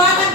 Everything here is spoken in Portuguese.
namorada